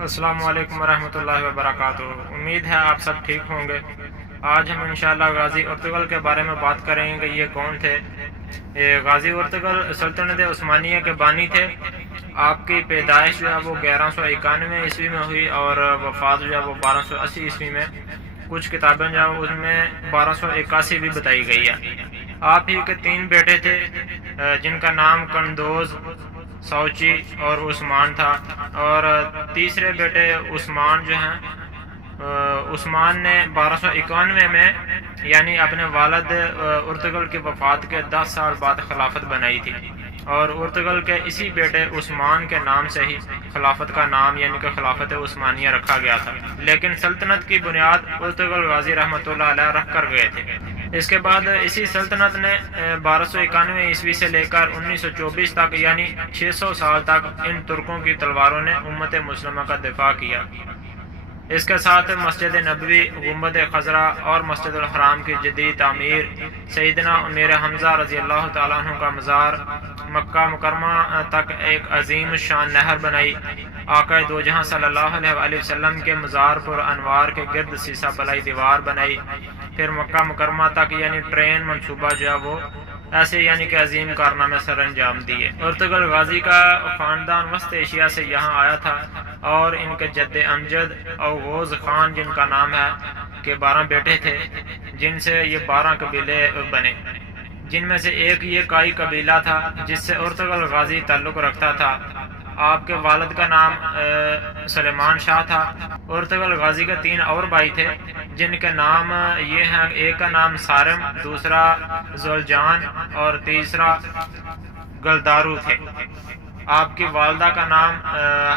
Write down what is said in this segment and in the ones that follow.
السلام علیکم ورحمۃ اللہ وبرکاتہ۔ امید ہے آپ سب ٹھیک ہوں گے۔ آج ہم انشاءاللہ غازی ارطغرل کے بارے میں بات کریں گے۔ یہ کون تھے؟ یہ غازی ارطغرل سلطنت عثمانیہ کے بانی تھے۔ آپ کی پیدائش جو ہے وہ 1191 عیسوی میں ہوئی اور وفات جو ہے وہ 1280 عیسوی میں۔ کچھ کتابیں جو ہیں اس میں 1281 بھی بتائی گئی ہے۔ آپ ہی کے 3 بیٹے تھے جن کا نام کندوز، سوچی اور عثمان تھا، اور تیسرے بیٹے عثمان جو ہیں عثمان نے 1291 میں یعنی اپنے والد ارطغرل کی وفات کے 10 سال بعد خلافت بنائی تھی، اور ارطغرل کے اسی بیٹے عثمان کے نام سے ہی خلافت کا نام یعنی کہ خلافت عثمانیہ رکھا گیا تھا۔ لیکن سلطنت کی بنیاد ارطغرل غازی رحمۃ اللہ علیہ رکھ کر گئے تھے۔ اس کے بعد اسی سلطنت نے 1291 عیسوی سے لے کر 1924 تک یعنی 600 سال تک ان ترکوں کی تلواروں نے امت مسلمہ کا دفاع کیا۔ اس کے ساتھ مسجد نبوی، گنبد خضرا اور مسجد الحرام کی جدید تعمیر، سیدنا امیر حمزہ رضی اللہ تعالیٰ عنہ کا مزار، مکہ مکرمہ تک ایک عظیم شان نہر بنائی، آقا دو جہاں صلی اللہ علیہ وآلہ وسلم کے مزار پر انوار کے گرد سیسہ بلائی دیوار بنائی، پھر مکہ مکرمہ تک یعنی ٹرین منصوبہ جو ہے وہ ایسے یعنی کہ عظیم کارنامے سر انجام دیے۔ ارطغرل غازی کا خاندان وسط ایشیا سے یہاں آیا تھا، اور ان کے جد امجد اوغوز خان جن کا نام ہے کہ 12 بیٹے تھے، جن سے یہ 12 قبیلے بنے، جن میں سے ایک یہ کائی قبیلہ تھا جس سے ارطغرل غازی تعلق رکھتا تھا۔ آپ کے والد کا نام سلیمان شاہ تھا۔ ارطغرل غازی کے 3 اور بھائی تھے جن کے نام یہ ہیں، ایک کا نام سارم، دوسرا زولجان اور تیسرا گلدارو تھے۔ آپ کی والدہ کا نام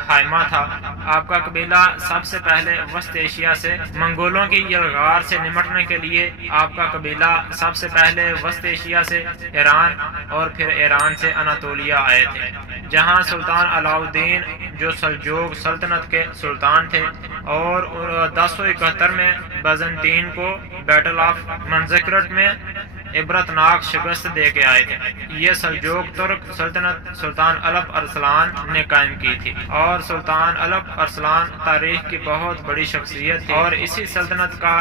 حائمہ تھا۔ آپ کا قبیلہ سب سے پہلے وسط ایشیا سے منگولوں کی یلغار سے نمٹنے کے لیے آپ کا قبیلہ سب سے پہلے وسط ایشیا سے ایران اور پھر ایران سے اناطولیہ آئے تھے، جہاں سلطان علاء الدین جو سلجوق سلطنت کے سلطان تھے، اور 1071 میں بیزنطین کو بیٹل آف منزکرٹ میں عبرتناک شکست دے کے آئے تھے۔ یہ سلجوق ترک سلطنت سلطان الپ ارسلان نے قائم کی تھی، اور سلطان الپ ارسلان تاریخ کی بہت بڑی شخصیت تھی، اور اسی سلطنت کا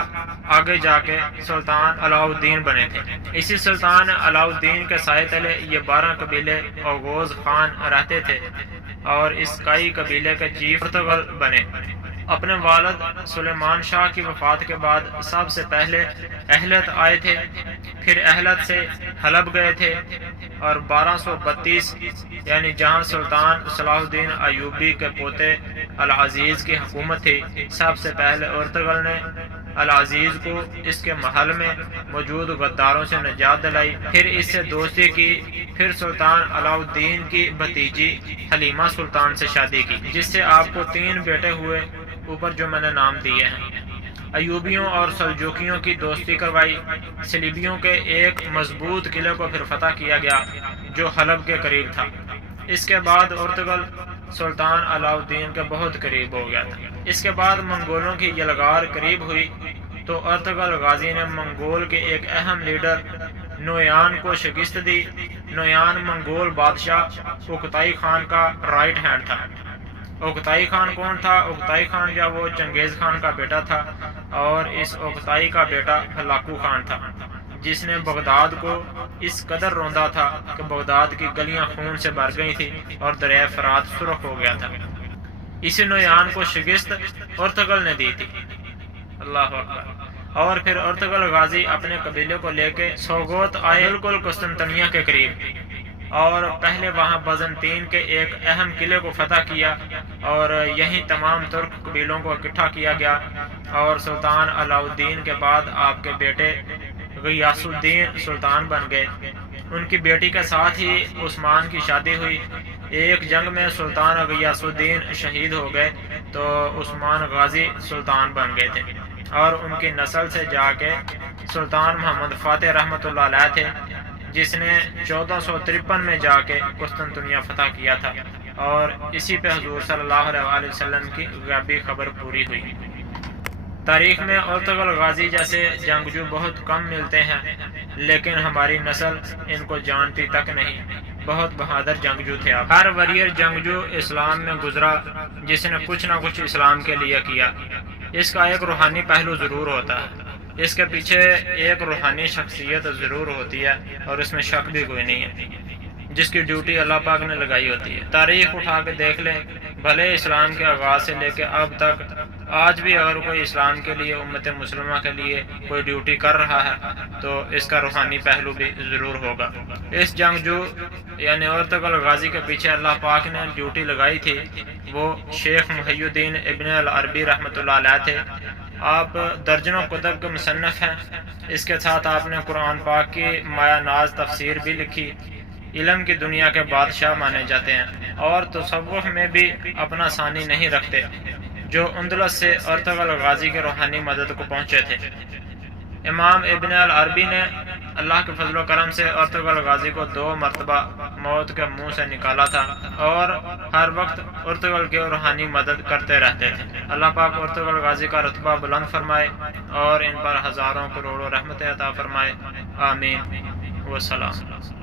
آگے جا کے سلطان علاء الدین بنے تھے۔ اسی سلطان علاء الدین کے سائے تلے یہ 12 قبیلے اوغوز خان رہتے تھے، اور اس کائی قبیلے کے چیف ارطغرل بنے۔ اپنے والد سلیمان شاہ کی وفات کے بعد سب سے پہلے اہلت آئے تھے، پھر اہلت سے حلب گئے تھے، اور 1232 یعنی جہاں سلطان صلاح الدین ایوبی کے پوتے العزیز کی حکومت تھی، سب سے پہلے ارطغرل نے العزیز کو اس کے محل میں موجود غداروں سے نجات دلائی، پھر اس سے دوستی کی، پھر سلطان علاء الدین کی بھتیجی حلیمہ سلطان سے شادی کی، جس سے آپ کو 3 بیٹے ہوئے، اوپر جو میں نے نام دیے ہیں۔ ایوبیوں اور سلجوکیوں کی دوستی کروائی۔ صلیبیوں کے ایک مضبوط قلعے کو پھر فتح کیا گیا جو حلب کے قریب تھا۔ اس کے بعد ارطغرل سلطان علاء الدین کے بہت قریب ہو گیا تھا۔ اس کے بعد منگولوں کی یلغار قریب ہوئی تو ارطغرل غازی نے منگول کے ایک اہم لیڈر نویان کو شکست دی۔ نویان منگول بادشاہ اوکتائی خان کا رائٹ ہینڈ تھا۔ اوکتائی خان کون تھا؟ اوکتائی خان جو وہ چنگیز خان کا بیٹا تھا، اور اس اوکتائی کا بیٹا ہلاکو خان تھا، جس نے بغداد کو اس قدر روندا تھا کہ بغداد کی گلیاں خون سے بھر گئی تھی اور دریائے فرات سرخ ہو گیا تھا۔ اسی نویان کو شکست ارطغرل نے دی تھی۔ اللہ اکبر۔ اور پھر ارطغرل غازی اپنے قبیلے کو لے کے سوگوت آئے، بالکل قسطنطنیہ کے قریب، اور پہلے وہاں بیزنطین کے ایک اہم قلعے کو فتح کیا، اور یہیں تمام ترک قبیلوں کو اکٹھا کیا گیا، اور سلطان علاء الدین کے بعد آپ کے بیٹے غیاث الدین سلطان بن گئے۔ ان کی بیٹی کے ساتھ ہی عثمان کی شادی ہوئی۔ ایک جنگ میں سلطان غیاث الدین شہید ہو گئے تو عثمان غازی سلطان بن گئے تھے، اور ان کی نسل سے جا کے سلطان محمد فاتح رحمۃ اللہ علیہ تھے، جس نے 1453 میں جا کے قسطنطنیہ فتح کیا تھا، اور اسی پہ حضور صلی اللہ علیہ وآلہ وسلم کی غیبی خبر پوری ہوئی۔ تاریخ میں ارطغرل غازی جیسے جنگجو بہت کم ملتے ہیں، لیکن ہماری نسل ان کو جانتی تک نہیں۔ بہت بہادر جنگجو تھے آپ۔ ہر وریئر جنگجو اسلام میں گزرا جس نے کچھ نہ کچھ اسلام کے لیے کیا۔ اس کا ایک روحانی پہلو ضرور ہوتا ہے، اس کے پیچھے ایک روحانی شخصیت ضرور ہوتی ہے، اور اس میں شک بھی کوئی نہیں ہے، جس کی ڈیوٹی اللہ پاک نے لگائی ہوتی ہے۔ تاریخ اٹھا کے دیکھ لیں، بھلے اسلام کے آغاز سے لے کے اب تک، آج بھی اگر کوئی اسلام کے لیے، امت مسلمہ کے لیے کوئی ڈیوٹی کر رہا ہے تو اس کا روحانی پہلو بھی ضرور ہوگا۔ اس جنگجو یعنی ارطغرل غازی کے پیچھے اللہ پاک نے ڈیوٹی لگائی تھی، وہ شیخ محی الدین ابن العربی رحمۃ اللہ علیہ تھے۔ آپ درجنوں کتب کے مصنف ہیں، اس کے ساتھ آپ نے قرآن پاک کی مایا ناز تفسیر بھی لکھی، علم کی دنیا کے بادشاہ مانے جاتے ہیں، اور تصوف میں بھی اپنا ثانی نہیں رکھتے، جو اندلس سے ارطغرل غازی کے روحانی مدد کو پہنچے تھے۔ امام ابن العربی نے اللہ کے فضل و کرم سے ارطغرل غازی کو 2 مرتبہ موت کے منہ سے نکالا تھا، اور ہر وقت ارطغرل کی روحانی مدد کرتے رہتے تھے۔ اللہ پاک ارطغرل غازی کا رتبہ بلند فرمائے اور ان پر ہزاروں کروڑوں رحمتیں عطا فرمائے، آمین و سلام۔